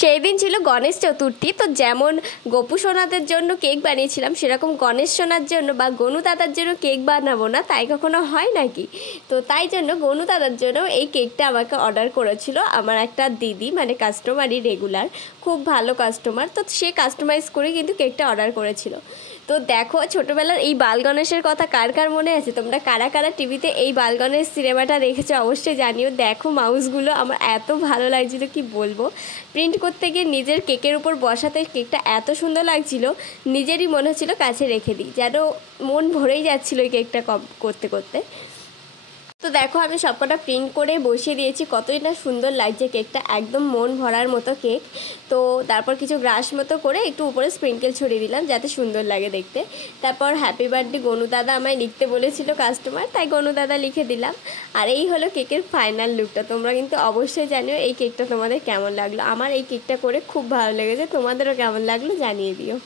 সেই দিন ছিল গণেশ চতুর্থী, তো যেমন গোপু সোনাদের জন্য কেক বানিয়েছিলাম সেরকম গণেশ সোনার জন্য বা গনু দাদার জন্য কেক বানাবো না, তাই কখনো হয় নাকি? তো তাই জন্য গনু দাদার জন্য এই কেকটা আমাকে অর্ডার করেছিল আমার একটা দিদি, মানে কাস্টমারই রেগুলার, খুব ভালো কাস্টমার। তো সে কাস্টমাইজ করে কিন্তু কেকটা অর্ডার করেছিল। তো দেখো, ছোটোবেলার এই বাল গণেশের কথা কার কার মনে আছে? তোমরা কারা কারা টিভিতে এই বাল গণেশ সিনেমাটা দেখেছো অবশ্যই জানিও। দেখো মাউসগুলো আমার এত ভালো লাগছিলো কি বলবো। প্রিন্ট করতে গিয়ে নিজের কেকের উপর বসাতে কেকটা এত সুন্দর লাগছিল, নিজেরই মনে হচ্ছিলো কাছে রেখে দিই, যেন মন ভরেই যাচ্ছিলো এই কেকটা করতে করতে। তো দেখো আমি সবকটা প্রিন্ট করে বসিয়ে দিয়েছি, কতই না সুন্দর লাগছে কেকটা, একদম মন ভরার মতো কেক। তো তারপর কিছু গ্রাস মতো করে একটু উপরে স্প্রিঙ্কেল ছড়িয়ে দিলাম যাতে সুন্দর লাগে দেখতে। তারপর হ্যাপি বার্থডে গনু দাদা আমায় লিখতে বলেছিল কাস্টমার, তাই গনু দাদা লিখে দিলাম। আর এই হলো কেকের ফাইনাল লুকটা। তোমরা কিন্তু অবশ্যই জানিও এই কেকটা তোমাদের কেমন লাগলো। আমার এই কেকটা করে খুব ভালো লেগেছে, তোমাদেরও কেমন লাগলো জানিয়ে দিও।